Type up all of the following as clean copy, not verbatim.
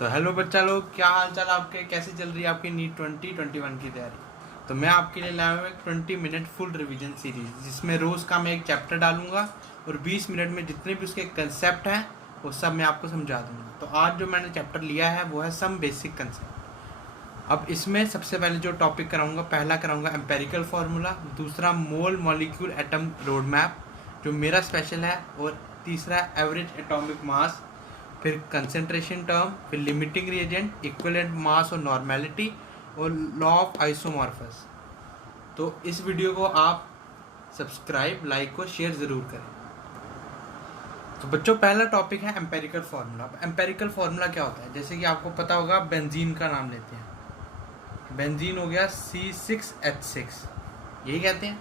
तो हेलो बच्चा लोग, क्या हाल चाल आपके, कैसे चल रही है आपकी नीट 2021 की तैयारी। तो मैं आपके लिए लाया हूँ एक 20 मिनट फुल रिवीजन सीरीज, जिसमें रोज़ का मैं एक चैप्टर डालूंगा और 20 मिनट में जितने भी उसके कंसेप्ट हैं वो सब मैं आपको समझा दूंगा। तो आज जो मैंने चैप्टर लिया है वो है सम बेसिक कंसेप्ट। अब इसमें सबसे पहले जो टॉपिक कराऊंगा, पहला कराऊंगा एम्पेरिकल फार्मूला, दूसरा मोल मॉलिक्यूल एटम रोड मैप जो मेरा स्पेशल है, और तीसरा एवरेज एटॉमिक मास, फिर कंसेंट्रेशन टर्म, फिर लिमिटिंग रिएजेंट, इक्विवेलेंट मास और नॉर्मेलिटी, और लॉ ऑफ आइसोमॉर्फस। तो इस वीडियो को आप सब्सक्राइब, लाइक और शेयर ज़रूर करें। तो बच्चों, पहला टॉपिक है एम्पेरिकल फार्मूला। एम्पेरिकल फार्मूला क्या होता है, जैसे कि आपको पता होगा, बेंजीन का नाम लेते हैं। बेंजीन हो गया C6H6, यही कहते हैं।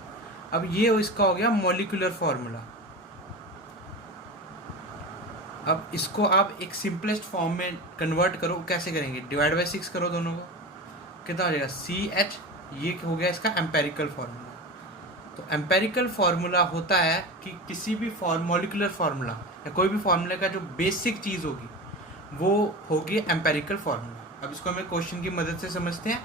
अब ये इसका हो गया मॉलिक्यूलर फार्मूला। अब इसको आप एक सिंपलेस्ट फॉर्म में कन्वर्ट करो, कैसे करेंगे, डिवाइड बाई 6 करो दोनों को, कितना हो जाएगा CH। ये हो गया इसका एम्पेरिकल फार्मूला। तो एम्पेरिकल फार्मूला होता है कि किसी भी मॉलिक्यूलर फार्मूला या कोई भी फार्मूले का जो बेसिक चीज़ होगी वो होगी एम्पेरिकल फार्मूला। अब इसको हमें क्वेश्चन की मदद से समझते हैं।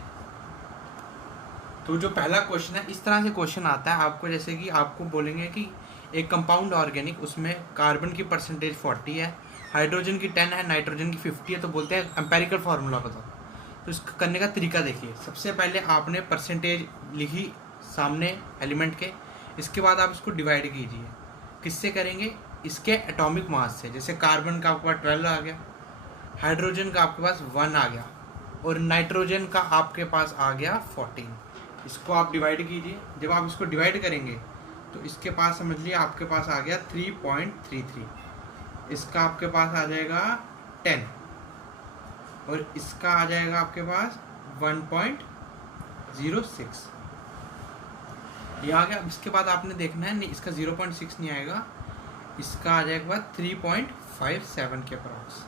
तो जो पहला क्वेश्चन है, इस तरह से क्वेश्चन आता है आपको, जैसे कि आपको बोलेंगे कि एक कंपाउंड ऑर्गेनिक, उसमें कार्बन की परसेंटेज 40 है, हाइड्रोजन की 10 है, नाइट्रोजन की 50 है। तो बोलते हैं एम्पेरिकल फार्मूला बताओ। तो इसको करने का तरीका देखिए। सबसे पहले आपने परसेंटेज लिखी सामने एलिमेंट के, इसके बाद आप इसको डिवाइड कीजिए। किससे करेंगे, इसके एटॉमिक मास से। जैसे कार्बन का आपके पास 12 आ गया, हाइड्रोजन का आपके पास 1 आ गया, और नाइट्रोजन का आपके पास आ गया 14। इसको आप डिवाइड कीजिए। जब आप इसको डिवाइड करेंगे तो इसके पास समझ लिया आपके पास आ गया 3.33, इसका आपके पास आ जाएगा 10, और इसका आ जाएगा आपके पास 1.06। ये आ गया। अब इसके बाद आपने देखना है, नहीं इसका 0.6 नहीं आएगा, इसका आ जाएगा 3.57 के अप्रॉक्स।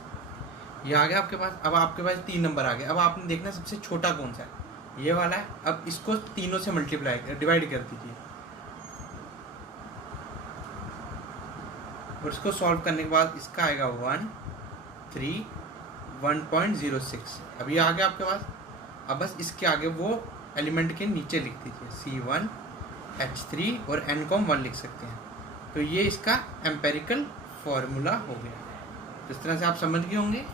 ये आ गया आपके पास। अब आपके पास 3 नंबर आ गए। अब आपने देखना है सबसे छोटा कौन सा है, ये वाला है। अब इसको तीनों से मल्टीप्लाई डिवाइड कर दीजिए, और इसको सॉल्व करने के बाद इसका आएगा 1.06। अब ये आ गया आपके पास। अब बस इसके आगे वो एलिमेंट के नीचे लिख दीजिए C1H3, और N को हम 1 लिख सकते हैं। तो ये इसका एम्पेरिकल फार्मूला हो गया। इस तरह से आप समझ गए होंगे।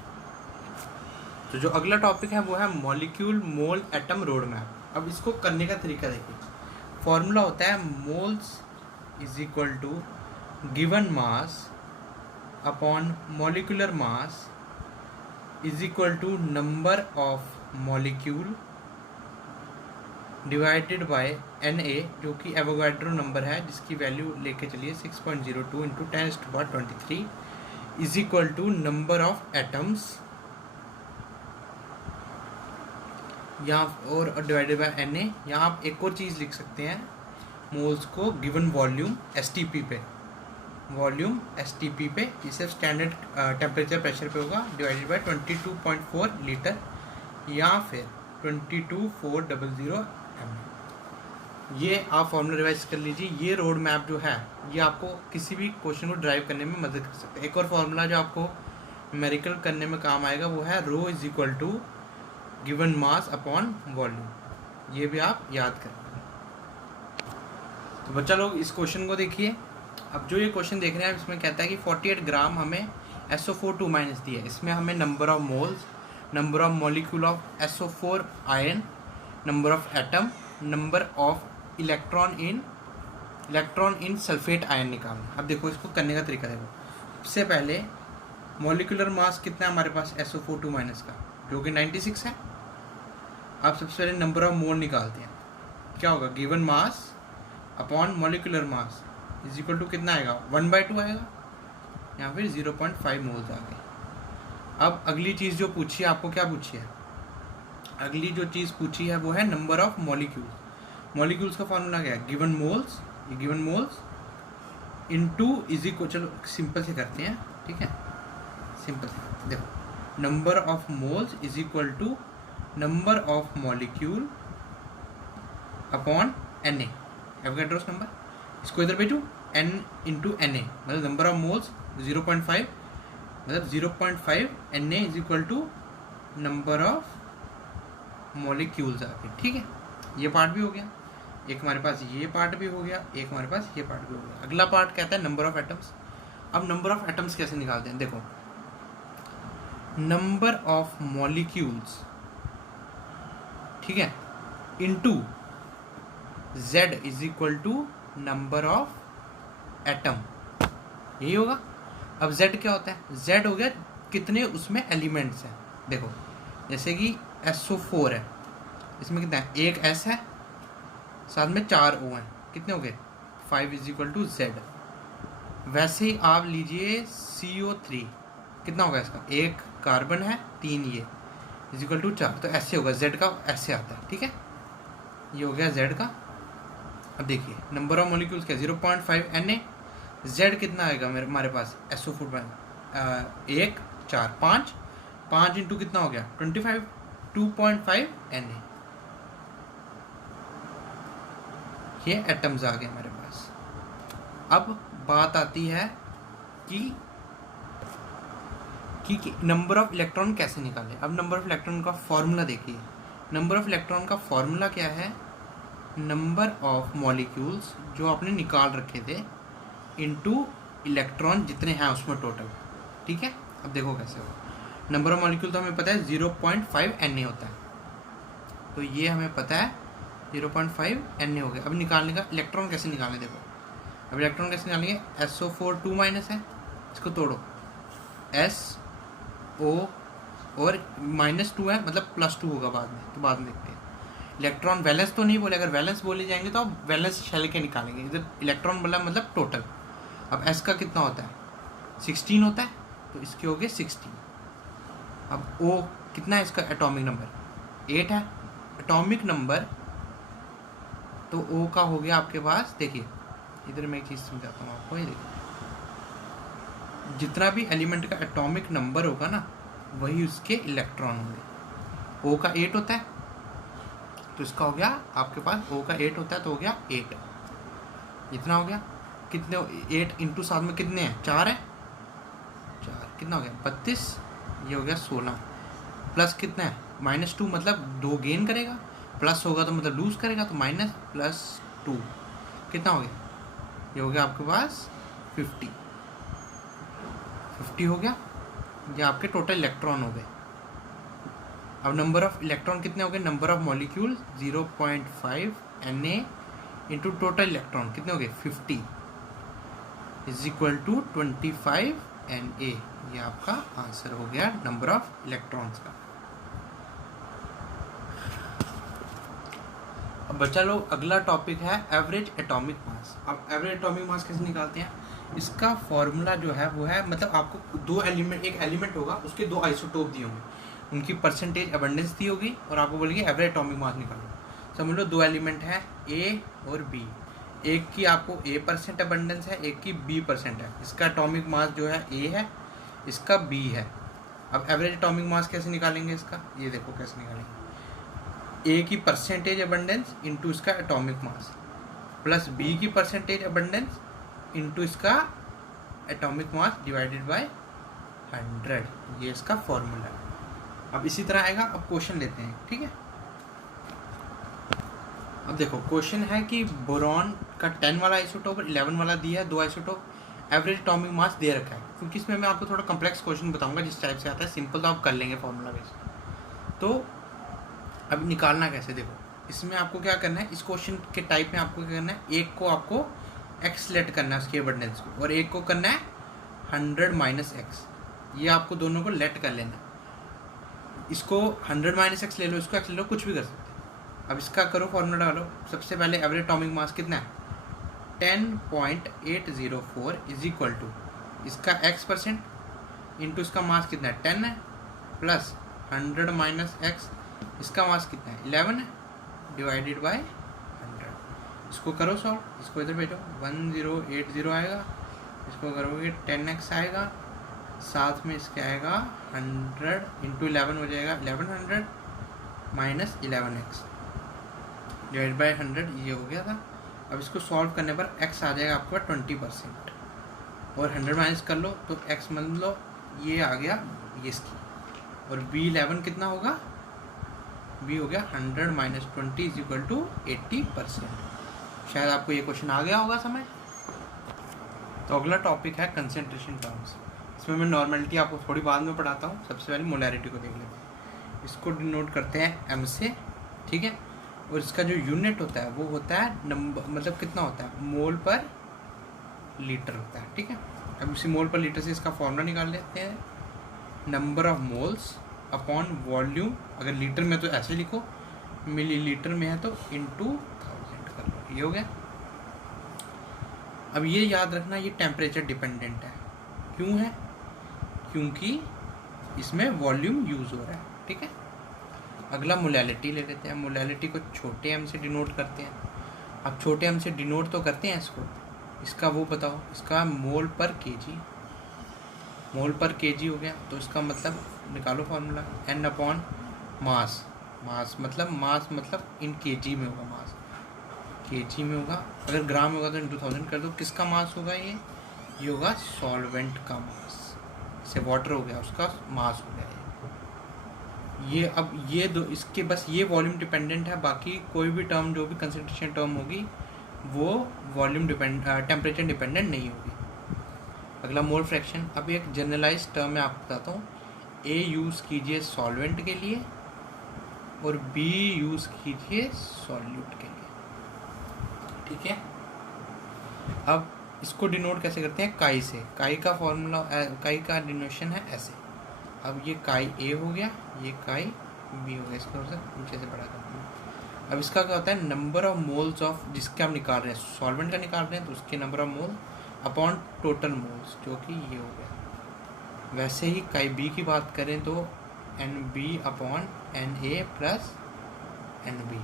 तो जो अगला टॉपिक है वो है molecule mole atom road map. अब इसको करने का तरीका देखिए। फॉर्मूला होता है moles is equal to given mass upon molecular mass is equal to number of molecule divided by Na, जो कि एवोगाड्रो नंबर है, जिसकी वैल्यू लेके चलिए 6.02 into 10⁻23 is equal to number of atoms, यहाँ और डिवाइडेड बाय Na। यहाँ आप एक और चीज़ लिख सकते हैं, मोल्स को गिवन वॉल्यूम STP पे, वॉल्यूम STP पे, जिसे स्टैंडर्ड टेम्परेचर प्रेशर पे होगा, डिवाइडेड बाय 22.4 लीटर, या फिर 22,400 ml। ये आप फॉर्मूला रिवाइज कर लीजिए। ये रोड मैप जो है ये आपको किसी भी क्वेश्चन को ड्राइव करने में मदद कर सकता है। एक और फॉर्मूला जो आपको न्यूमेरिकल करने में काम आएगा वो है rho is equal to given mass upon volume. ये भी आप याद करें। तो बच्चा लोग, इस क्वेश्चन को देखिए। अब जो ये क्वेश्चन देख रहे हैं, इसमें कहता है कि 48 ग्राम हमें SO4 2- दिया है। इसमें हमें number of moles, number of molecule of SO4 ion, number of atom, number of electron in sulphate ion निकालना। अब देखो इसको करने का तरीका देखो। सबसे पहले मॉलिक्यूलर मास कितना है हमारे पास SO4 2- का, जो कि 96 है। आप सबसे पहले नंबर ऑफ मोल निकालते हैं। क्या होगा, given mass upon molecular mass is equal to कितना आएगा, 1/2 आएगा, या फिर 0.5 मोल्स आ गए। अब अगली चीज़ जो पूछी है आपको, क्या पूछी है, अगली जो चीज़ पूछी है वो है नंबर ऑफ मॉलिक्यूल्स। मॉलिक्यूल्स का फॉर्मूला क्या है, गिवन मोल्स, ये given moles into is equal, चलो सिंपल से करते हैं, ठीक है, सिंपल से करते हैं। देखो, number of moles is equal to number of molecule upon Na, Avogadro's number. इसको इधर भेजो, N इंटू Na, मतलब नंबर ऑफ मोल्स 0.5, मतलब 0.5 Na is equal to number of molecules आ गए, ठीक है। ये पार्ट भी हो गया, एक हमारे पास ये पार्ट भी हो गया, एक हमारे पास ये पार्ट भी हो गया। अगला पार्ट कहता है नंबर ऑफ एटम्स। अब नंबर ऑफ एटम्स कैसे निकालते हैं, देखो नंबर ऑफ मॉलिक्यूल्स, ठीक है, into z is equal to number of atom, यही होगा। अब z क्या होता है, z हो गया कितने उसमें एलिमेंट्स हैं। देखो जैसे कि SO4 है, इसमें कितना है, एक S है, साथ में 4 O हैं, कितने हो गए 5 इज इक्वल टू z। वैसे ही आप लीजिए CO3, कितना होगा इसका, एक कार्बन है, 3 ये इज इक्वल टू 4, तो ऐसे होगा, z का ऐसे आता है, ठीक है। ये हो गया z का। अब देखिए नंबर ऑफ मॉलिक्यूल्स क्या, 0.5 Na, z कितना आएगा मेरे हमारे पास SO4 में, 1 4 5 इंटू कितना हो गया 25, 2.5 Na। ये एटम्स आ गए हमारे पास। अब बात आती है कि नंबर ऑफ इलेक्ट्रॉन कैसे निकालें। अब नंबर ऑफ इलेक्ट्रॉन का फॉर्मूला देखिए, नंबर ऑफ इलेक्ट्रॉन का फॉर्मूला क्या है, नंबर ऑफ मॉलिक्यूल्स जो आपने निकाल रखे थे इनटू इलेक्ट्रॉन जितने हैं उसमें टोटल, ठीक है। अब देखो कैसे होगा, नंबर ऑफ मॉलिक्यूल तो हमें पता है 0.5 Na होता है, तो ये हमें पता है 0.5 Na हो गया। अब निकालने का इलेक्ट्रॉन कैसे निकालें, देखो अब इलेक्ट्रॉन कैसे निकालेंगे, SO4 2 माइनस है, इसको तोड़ो, SO और -2 है, मतलब +2 होगा बाद में, तो बाद में देखते हैं। इलेक्ट्रॉन वैलेंस तो नहीं बोले, अगर वैलेंस बोले जाएंगे तो आप वैलेंस शेल के निकालेंगे, इधर इलेक्ट्रॉन बोला मतलब टोटल। अब S का कितना होता है 16 होता है, तो इसके हो गए 16। अब O कितना है इसका एटॉमिक नंबर 8 है, एटॉमिक नंबर तो O का हो गया आपके पास, देखिए इधर मैं एक चीज़ समझाता हूँ आपको, ये देखिए जितना भी एलिमेंट का एटॉमिक नंबर होगा ना वही उसके इलेक्ट्रॉन होंगे। O का 8 होता है, तो इसका हो गया आपके पास O का 8 होता है, तो हो गया 8, इतना हो गया, कितने 8 इंटू साथ में कितने हैं 4 है, 4 कितना हो गया 32, ये हो गया 16, प्लस कितना है -2 मतलब 2 गेन करेगा, प्लस होगा तो मतलब लूज करेगा, तो -+2 कितना हो गया, ये हो गया आपके पास 50 हो गया, ये आपके टोटल इलेक्ट्रॉन हो गए। अब नंबर ऑफ इलेक्ट्रॉन कितने हो गए, number of molecule 0.5 Na into total electron कितने हो गए 50 इज इक्वल टू 25 Na। ये आपका आंसर हो गया नंबर ऑफ इलेक्ट्रॉन्स का। अब बच्चा लोग अगला टॉपिक है एवरेज एटॉमिक मास। अब एवरेज एटॉमिक मास कैसे निकालते हैं, इसका फॉर्मूला जो है वो है, मतलब आपको दो एलिमेंट, एक एलिमेंट होगा उसके दो आइसोटोप दिए होंगे, उनकी परसेंटेज अबंडेंस दी होगी और आपको बोलेंगे एवरेज एटॉमिक मास निकालो। समझ लो दो एलिमेंट है A और B, एक की आपको A% अबंडेंस है, एक की B% है, इसका एटॉमिक मास जो है A है, इसका B है। अब एवरेज एटॉमिक मास कैसे निकालेंगे इसका, ये देखो कैसे निकालेंगे, A की परसेंटेज अबंडेंस इंटू इसका एटॉमिक मास प्लस B की परसेंटेज अबंडेंस इंटू इसका एटॉमिक मास डिवाइडेड बाय 100, ये इसका फॉर्मूला है। अब इसी तरह आएगा। अब क्वेश्चन लेते हैं, ठीक है। अब देखो क्वेश्चन है कि बोरॉन का 10 वाला आइसोटोप और 11 वाला दिया है, दो आइसोटोप, एवरेज एटॉमिक मास दे रखा है। क्योंकि इसमें मैं आपको थोड़ा कॉम्प्लेक्स क्वेश्चन बताऊंगा, जिस टाइप से आता है सिंपल तो आप कर लेंगे फॉर्मूला बेस। तो अब निकालना कैसे, देखो इसमें आपको क्या करना है, इस क्वेश्चन के टाइप में आपको क्या करना है, एक को आपको x लेट करना है उसकी अबंडेंस को, और एक को करना है 100 - x, ये आपको दोनों को लेट कर लेना है। इसको 100 - x ले लो, इसको x ले लो, कुछ भी कर सकते हैं। अब इसका करो फॉर्मूला डालो। सबसे पहले एवरेज एटॉमिक मास कितना है 10.804 इज इक्वल टू इसका x% इंटू इसका मास कितना है 10 है, प्लस 100 - x, इसका मास कितना है 11 है, डिवाइडेड बाय 100। इसको करो सॉल्व, इसको इधर भेजो, 1080 आएगा, इसको करोगे 10x आएगा, साथ में इसके आएगा 100 इंटू 11 हो जाएगा 1100 माइनस 11x डिवाइड बाई 100, ये हो गया था। अब इसको सॉल्व करने पर x आ जाएगा आपका 20%, और 100 माइनस कर लो तो x मान लो ये आ गया ये इसकी, और B11 कितना होगा, B हो गया 100 माइनस 20 इज इक्वल टू 80%। शायद आपको ये क्वेश्चन आ गया होगा समझ। तो अगला टॉपिक है कंसेंट्रेशन टर्म्स। इसमें मैं नॉर्मेलिटी आपको थोड़ी बाद में पढ़ाता हूँ, सबसे पहले मोलैरिटी को देख लेते हैं। इसको डिनोट करते हैं M से, ठीक है। और इसका जो यूनिट होता है वो होता है नंबर, मतलब कितना होता है, मोल पर लीटर होता है, ठीक है। अब इसी मोल पर लीटर से इसका फॉर्मूला निकाल लेते हैं, number of moles upon volume. अगर लीटर में तो ऐसे लिखो, मिली लीटर में है तो इंटू 1000 कर लो, ये हो गया। अब ये याद रखना, ये टेम्परेचर डिपेंडेंट है। क्यों है, क्योंकि इसमें वॉल्यूम यूज़ हो रहा है, ठीक है। अगला मोलैलिटी ले लेते हैं। मोलैलिटी को छोटे m से डिनोट करते हैं। अब छोटे m से डिनोट तो करते हैं इसको, इसका वो बताओ, इसका मोल पर केजी, मोल पर केजी हो गया। तो इसका मतलब निकालो फॉर्मूला, n अपॉन मास। मास मतलब इन केजी में होगा, मास केजी में होगा। अगर ग्राम में होगा तो इंटू 1000 कर दो। किसका मास होगा ये होगा सॉल्वेंट का मास। से वाटर हो गया, उसका मास हो गया ये। अब ये दो, इसके बस ये वॉल्यूम डिपेंडेंट है, बाकी कोई भी टर्म जो भी कंसंट्रेशन टर्म होगी वो वॉल्यूम टेम्परेचर डिपेंडेंट नहीं होगी। अगला मोल फ्रैक्शन। अब एक जनरलाइज टर्म मैं आपको बताता हूँ। ए यूज़ कीजिए सॉल्वेंट के लिए और बी यूज़ कीजिए सॉल्यूट के लिए, ठीक है। अब इसको डिनोट कैसे करते हैं, काई से। काई का फॉर्मूला, काई का डिनोशन है ऐसे। अब ये काई ए हो गया, ये काई बी हो गया। इसको नीचे से बड़ा करते हैं। अब इसका क्या होता है, नंबर ऑफ मोल्स ऑफ, जिसके हम निकाल रहे हैं सॉल्वेंट का निकाल रहे हैं तो उसके number of mole upon total moles, जो कि ये हो गया। वैसे ही काई बी की बात करें तो N B upon N A plus N B,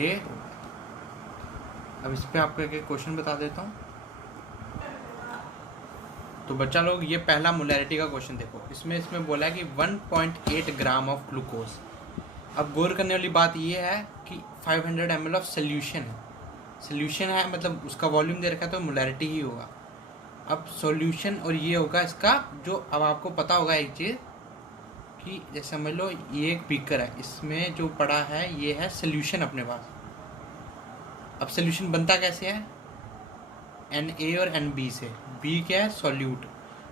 ये हो गया। अब इस पर आपको एक क्वेश्चन बता देता हूँ। तो बच्चा लोग, ये पहला मोलैरिटी का क्वेश्चन देखो। इसमें बोला है कि 1.8 ग्राम ऑफ ग्लूकोज। अब गौर करने वाली बात ये है कि 500 ml ऑफ सोल्यूशन है। सोल्यूशन है मतलब उसका वॉल्यूम दे रखा है तो मोलैरिटी ही होगा। अब सॉल्यूशन और ये होगा इसका जो, अब आपको पता होगा एक चीज़ कि जैसे समझ लो ये एक बीकर है, इसमें जो पड़ा है ये है सोल्यूशन अपने पास। अब सोल्यूशन बनता कैसे है, एन ए और एन बी से। बी क्या है, सॉल्यूट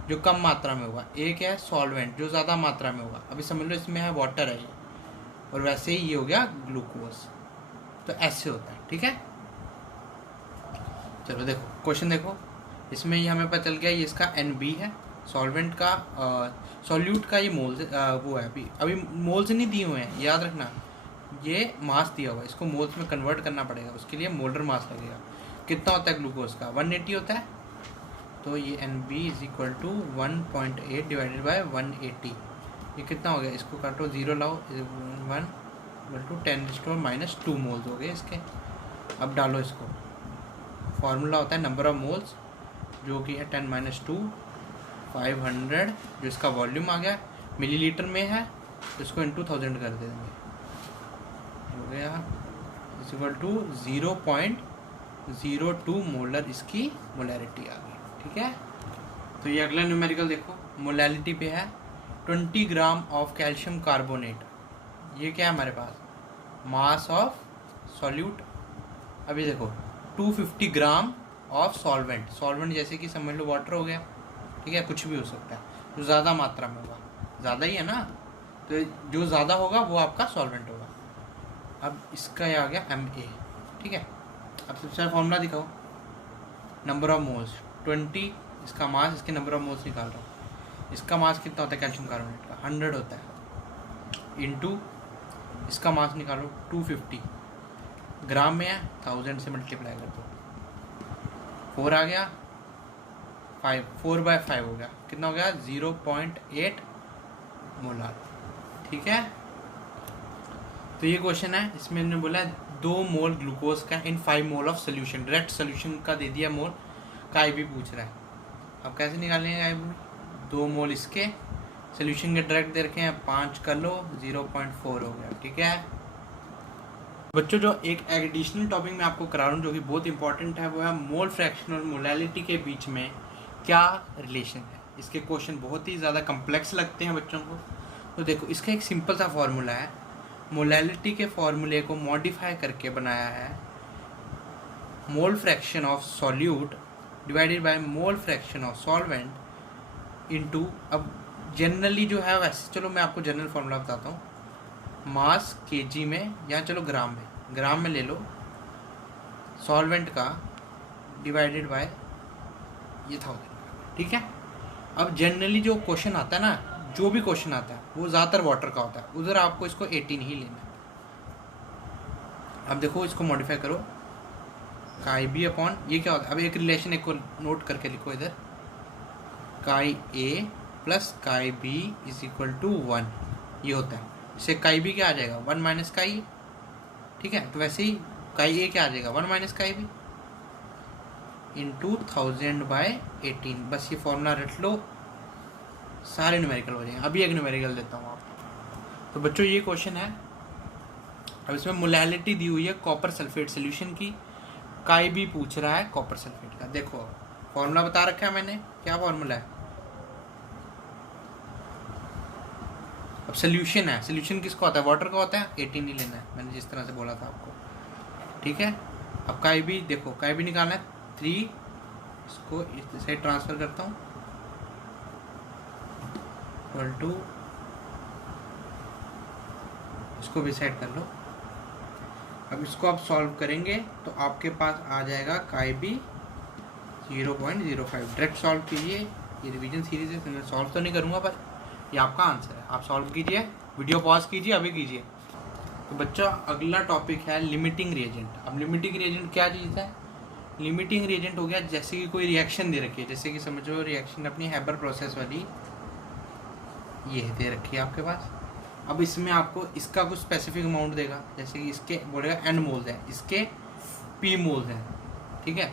जो कम मात्रा में होगा, ए क्या है, सॉल्वेंट जो ज़्यादा मात्रा में होगा। अभी समझ लो इसमें है वाटर है ये, और वैसे ही ये हो गया ग्लूकोज। तो ऐसे होता है, ठीक है। चलो देखो क्वेश्चन देखो, इसमें ये हमें पता चल गया ये इसका एन बी है, सॉल्वेंट का सॉल्यूट का ये मोल्स वो है। अभी मोल्स नहीं दिए हुए हैं, याद रखना। ये मास दिया हुआ है, इसको मोल्स में कन्वर्ट करना पड़ेगा, उसके लिए मोलर मास लगेगा। कितना होता है ग्लूकोज का, 180 होता है। तो ये N B is equal to 1.8 divided by 180, ये कितना हो गया, इसको काटो 0 लाओ, 1 इक्वल टू 10⁻² मोल्स हो गए इसके। अब डालो इसको, फार्मूला होता है नंबर ऑफ मोल्स जो कि है 10⁻², 500 जो इसका वॉल्यूम आ गया मिलीलीटर में है, तो इसको इंटू 1000 कर देंगे, हो गया इज इक्वल टू 0.02 मोलर इसकी मोलैरिटी आ गई, ठीक है। तो ये अगला न्यूमेरिकल देखो, मोलैरिटी पे है 20 ग्राम ऑफ कैल्शियम कार्बोनेट। ये क्या है हमारे पास, मास ऑफ सॉल्यूट। अभी देखो 250 ग्राम ऑफ सॉल्वेंट। सॉल्वेंट जैसे कि समझ लो वाटर हो गया, ठीक है, कुछ भी हो सकता है जो ज़्यादा मात्रा में होगा, ज़्यादा ही है ना, तो जो ज़्यादा होगा वो आपका सॉल्वेंट होगा। अब इसका ये आ गया Ma, ठीक है। अब सबसे फॉर्मूला दिखाओ, नंबर ऑफ मोल्स 20, इसका मास, इसके नंबर ऑफ मोल्स निकाल रहा हूँ। इसका मास कितना होता है कैल्शियम कार्बोनेट का, 100 होता है, इंटू इसका मास निकालो 250, ग्राम में है 1000 से मल्टीप्लाई कर दो, 4 आ गया, 4/5 हो गया, कितना हो गया 0.8 मोलार, ठीक है। तो ये क्वेश्चन है, इसमें इन्होंने बोला 2 मोल ग्लूकोज का इन 5 mole of solution. Direct solution का दे दिया मोल, का भी पूछ रहा है। अब कैसे निकालेंगे IB, 2 मोल इसके, सोल्यूशन के डायरेक्ट दे रखे हैं 5 कर लो, 0.4 हो गया, ठीक है। बच्चों जो एक एडिशनल टॉपिक मैं आपको करा रहा हूँ जो कि बहुत इंपॉर्टेंट है, वो है मोल फ्रैक्शन और मोलैलिटी के बीच में क्या रिलेशन है। इसके क्वेश्चन बहुत ही ज़्यादा कम्प्लेक्स लगते हैं बच्चों को, तो देखो इसका एक सिंपल सा फॉर्मूला है, मोलैलिटी के फॉर्मूले को मॉडिफाई करके बनाया है, mole fraction of solute divided by mole fraction of solvent into, अब जनरली जो है वैसे, चलो मैं आपको जनरल फॉर्मूला बताता हूँ, मास केजी में या चलो ग्राम में ले लो सॉल्वेंट का डिवाइडेड बाय ये 1000, ठीक है। अब जनरली जो क्वेश्चन आता है ना, जो भी क्वेश्चन आता है वो ज़्यादातर वाटर का होता है, उधर आपको इसको 18 ही लेना है। अब देखो इसको मॉडिफाई करो, काई बी अपॉन ये क्या होता है, अब एक रिलेशन एक को नोट करके लिखो इधर, chi A plus chi B is equal to 1, ये होता है। इससे काई बी क्या आ जाएगा 1 माइनस काई, ठीक है। तो वैसे ही काई ए क्या आ जाएगा 1 माइनस काई बी इंटू 1000/18, बस ये फॉर्मूला रट लो, सारे न्यूमेरिकल हो जाएंगे। अभी एक न्यूमेरिकल देता हूँ आपको। तो बच्चों ये क्वेश्चन है, अब इसमें मोलैलिटी दी हुई है कॉपर सल्फेट सोल्यूशन की, काई भी पूछ रहा है कॉपर सल्फेट का। देखो फॉर्मूला बता रखा है मैंने, क्या फॉर्मूला है, अब सोल्यूशन है, सोल्यूशन किसका होता है, वाटर का होता है, 18 ही लेना है, मैंने जिस तरह से बोला था आपको, ठीक है। अब काई भी देखो, काई भी निकालना है 3, इसको इस साइड ट्रांसफर करता हूँ, इक्वल टू, इसको भी सेट कर लो। अब इसको आप सॉल्व करेंगे तो आपके पास आ जाएगा काई बी 0.05, डायरेक्ट सॉल्व कीजिए, ये रिवीजन सीरीज है, मैं सॉल्व तो नहीं करूँगा पर ये आपका आंसर है, आप सॉल्व कीजिए, वीडियो पॉज कीजिए, अभी कीजिए। तो बच्चा अगला टॉपिक है लिमिटिंग रिएजेंट। अब लिमिटिंग रिएजेंट क्या चीज़ है, लिमिटिंग रिएजेंट हो गया जैसे कि कोई रिएक्शन दे रखी है, जैसे कि समझो रिएक्शन अपनी हैबर प्रोसेस वाली ये दे रखी है आपके पास। अब इसमें आपको इसका कुछ स्पेसिफिक अमाउंट देगा, जैसे कि इसके बोलेगा n मोल्स है, इसके p मोल्स हैं, ठीक है।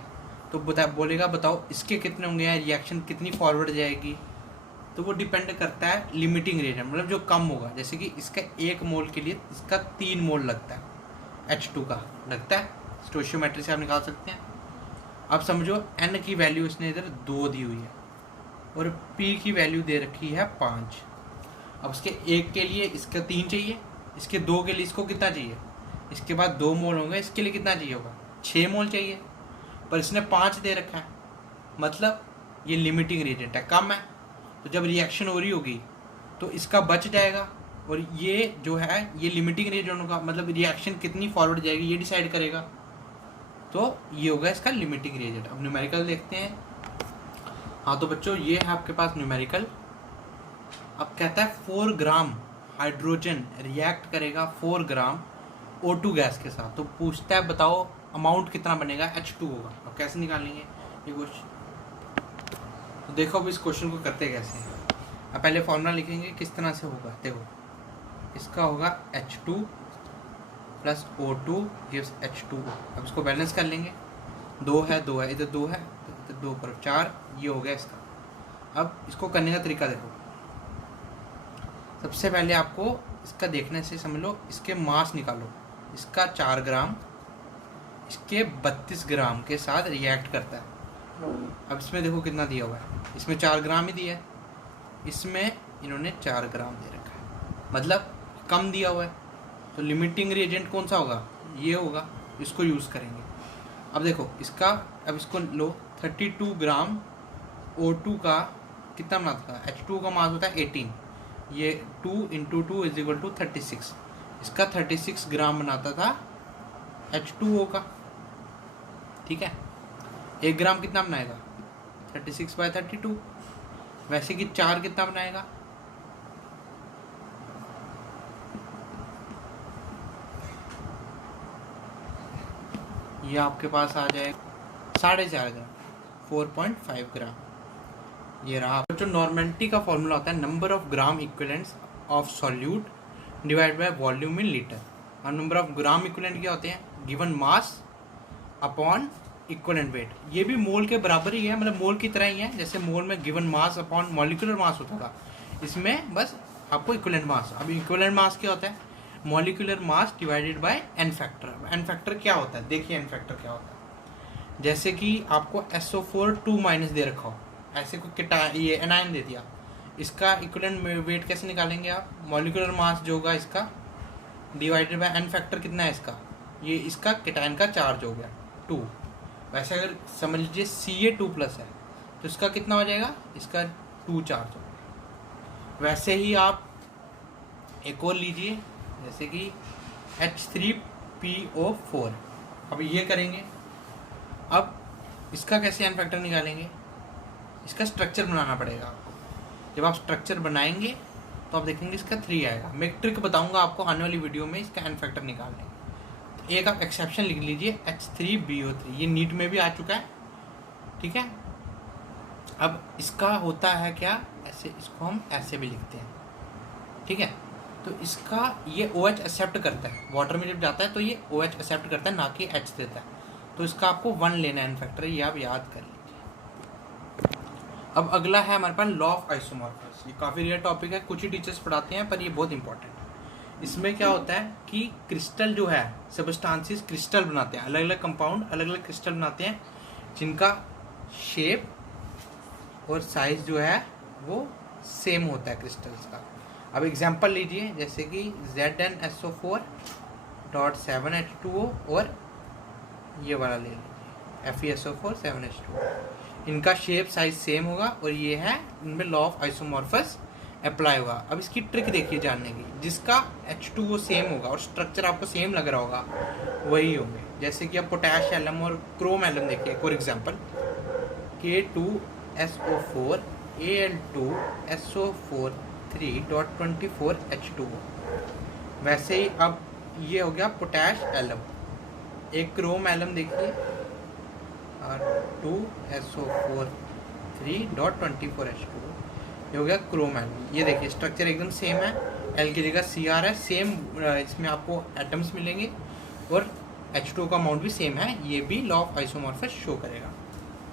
तो बोलेगा बताओ इसके कितने होंगे या रिएक्शन कितनी फॉरवर्ड जाएगी, तो वो डिपेंड करता है लिमिटिंग रिएजेंट, मतलब जो कम होगा, जैसे कि इसका 1 मोल के लिए इसका 3 मोल लगता है, H2 का लगता है, स्टोइचियोमेट्री से आप निकाल सकते हैं। अब समझो n की वैल्यू इसने इधर 2 दी हुई है और p की वैल्यू दे रखी है 5। अब इसके 1 के लिए इसका 3 चाहिए, इसके 2 के लिए इसको कितना चाहिए, इसके बाद 2 मोल होंगे, इसके लिए कितना चाहिए होगा 6 मोल चाहिए, पर इसने 5 दे रखा है, मतलब ये लिमिटिंग रिएजेंट है, कम है। तो जब रिएक्शन हो रही होगी तो इसका बच जाएगा, और ये जो है ये लिमिटिंग रिएजेंट होगा, मतलब रिएक्शन कितनी फॉरवर्ड जाएगी ये डिसाइड करेगा, तो ये होगा इसका लिमिटिंग रिएजेंट। अब न्यूमेरिकल देखते हैं। हाँ तो बच्चों ये है आपके पास न्यूमेरिकल। अब कहता है 4 ग्राम हाइड्रोजन रिएक्ट करेगा 4 ग्राम O2 गैस के साथ, तो पूछता है बताओ अमाउंट कितना बनेगा, H2 होगा। अब कैसे निकालेंगे ये क्वेश्चन, तो देखो अब इस क्वेश्चन को करते कैसे हैं। अब पहले फॉर्मूला लिखेंगे किस तरह से होगा, देखो इसका होगा H2 plus O2 gives H2। अब इसको बैलेंस कर लेंगे, 2 है इधर 2 है, इधर 2 करो 4, ये हो गया इसका। अब इसको करने का तरीका देखो, सबसे पहले आपको इसका देखने से समझ लो, इसके मास निकालो, इसका 4 ग्राम इसके 32 ग्राम के साथ रिएक्ट करता है। अब इसमें देखो कितना दिया हुआ है, इसमें 4 ग्राम ही दिया है, इसमें इन्होंने 4 ग्राम दे रखा है, मतलब कम दिया हुआ है, तो लिमिटिंग रिएजेंट कौन सा होगा, ये होगा, इसको यूज़ करेंगे। अब देखो इसका, अब इसको लो 32 ग्राम O2 का कितना बनाता था, H2 का मास होता है 18, ये 2 × 2 = 36, इसका 36 ग्राम बनाता था H2O का, ठीक है। 1 ग्राम कितना बनाएगा 36/32, वैसे कि 4 कितना बनाएगा, ये आपके पास आ जाएगा 4.5 ग्राम, 4.5 ग्राम, ये रहा। जो नॉर्मेलिटी का फॉर्मूला होता है number of gram equivalents of solute divide by volume in litre. और नंबर ऑफ ग्राम इक्विवेलेंट क्या होते हैं, given mass upon equivalent weight, ये भी मोल के बराबर ही है, मतलब मोल की तरह ही है, जैसे मोल में गिवन मास अपॉन मॉलिक्यूलर मास होता था, इसमें बस आपको इक्विवेलेंट मास। अब इक्विवेलेंट मास क्या होता है, molecular mass divided by N factor. N factor क्या होता है, देखिए एन फैक्टर क्या होता है, जैसे कि आपको SO4 2- दे रखा हो, ऐसे कोई ये एनायन दे दिया, इसका इक्विवेलेंट वेट कैसे निकालेंगे आप? मॉलिक्यूलर मास जो होगा इसका डिवाइडेड बाय एन फैक्टर कितना है इसका, ये इसका केटायन का चार्ज हो गया 2। वैसे अगर समझ लीजिए Ca2+ है तो इसका कितना हो जाएगा, इसका 2 चार्ज होगा। वैसे ही आप एक और लीजिए, जैसे कि H3PO4। अब ये करेंगे, अब इसका कैसे एन फैक्टर निकालेंगे? इसका स्ट्रक्चर बनाना पड़ेगा आपको। जब आप स्ट्रक्चर बनाएंगे तो आप देखेंगे इसका 3 आएगा। मैं एक ट्रिक बताऊंगा आपको आने वाली वीडियो में इसका एन फैक्टर निकालने। तो एक आप एक्सेप्शन लिख लीजिए H3BO3, ये नीट में भी आ चुका है, ठीक है। अब इसका होता है क्या, ऐसे इसको हम ऐसे भी लिखते हैं, ठीक है। तो इसका ये OH एक्सेप्ट करता है, वाटर में जब जाता है तो ये OH एक्सेप्ट करता है, ना कि H देता है। तो इसका आपको 1 लेना है एन फैक्टर, ये आप याद कर लीजिए। अब अगला है हमारे पास लॉ ऑफ आइसोमॉर्फस। ये काफ़ी रेयर टॉपिक है, कुछ ही टीचर्स पढ़ाते हैं, पर ये बहुत इंपॉर्टेंट है। इसमें क्या होता है कि क्रिस्टल जो है, सबस्टांसिस क्रिस्टल बनाते हैं, अलग अलग कंपाउंड अलग अलग क्रिस्टल बनाते हैं, जिनका शेप और साइज जो है वो सेम होता है क्रिस्टल्स का। अब एग्जांपल लीजिए, जैसे कि ZnSO4.7H2O और ये वाला ले लीजिए FeSO4 7H2O। इनका शेप साइज सेम होगा और ये है, इनमें लॉ ऑफ आइसोमॉर्फस अप्लाई होगा। अब इसकी ट्रिक देखिए जानने की, जिसका H2O सेम होगा और स्ट्रक्चर आपको सेम लग रहा होगा वही होंगे। जैसे कि आप पोटैश एलम और क्रोम एलम देखिए, for example K2SO4 Al2SO4 3.24H2O। वैसे ही अब ये हो गया पोटैश एलम। एक क्रोम एलम देखिए 2SO4 3.24H2O, ये हो गया क्रोम एलम। ये देखिए स्ट्रक्चर एकदम सेम है, एल की जगह Cr है, सेम इसमें आपको एटम्स मिलेंगे और H2O का अमाउंट भी सेम है। ये भी लॉ ऑफ आइसोमॉर्फस शो करेगा।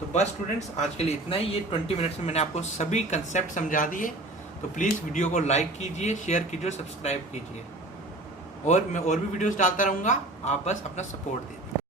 तो बस स्टूडेंट्स आज के लिए इतना ही। ये 20 मिनट्स में मैंने आपको सभी कंसेप्ट समझा दिए। तो प्लीज़ वीडियो को लाइक कीजिए, शेयर कीजिए और सब्सक्राइब कीजिए, और मैं और भी वीडियोस डालता रहूँगा, आप बस अपना सपोर्ट दीजिए।